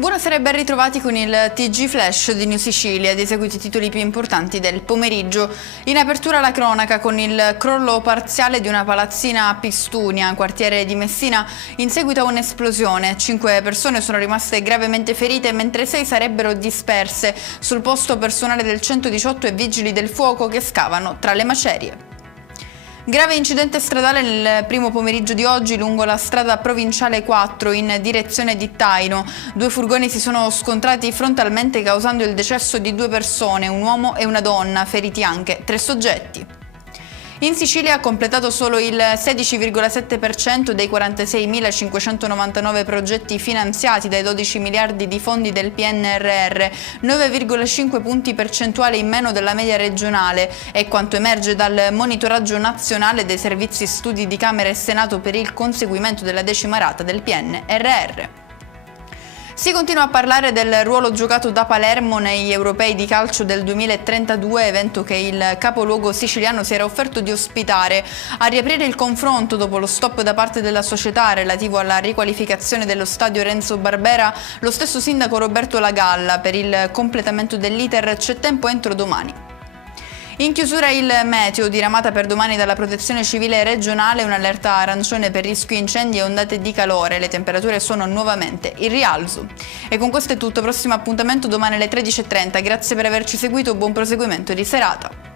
Buonasera e ben ritrovati con il TG Flash di New Sicilia ed eseguiti i titoli più importanti del pomeriggio. In apertura la cronaca con il crollo parziale di una palazzina a Pistunia, quartiere di Messina, in seguito a un'esplosione. 5 persone sono rimaste gravemente ferite mentre 6 sarebbero disperse. Sul posto personale del 118 e vigili del fuoco che scavano tra le macerie. Grave incidente stradale nel primo pomeriggio di oggi lungo la strada provinciale 4 in direzione di Taino. 2 furgoni si sono scontrati frontalmente causando il decesso di 2 persone, un uomo e una donna, feriti anche 3 soggetti. In Sicilia ha completato solo il 16,7% dei 46.599 progetti finanziati dai 12 miliardi di fondi del PNRR, 9,5 punti percentuali in meno della media regionale, è quanto emerge dal monitoraggio nazionale dei servizi studi di Camera e Senato per il conseguimento della 10ª rata del PNRR. Si continua a parlare del ruolo giocato da Palermo negli europei di calcio del 2032, evento che il capoluogo siciliano si era offerto di ospitare. A riaprire il confronto dopo lo stop da parte della società relativo alla riqualificazione dello stadio Renzo Barbera, lo stesso sindaco Roberto Lagalla. Per il completamento dell'iter c'è tempo entro domani. In chiusura il meteo, diramata per domani dalla Protezione Civile regionale un'allerta arancione per rischio incendi e ondate di calore. Le temperature sono nuovamente in rialzo. E con questo è tutto, prossimo appuntamento domani alle 13:30. Grazie per averci seguito, buon proseguimento di serata.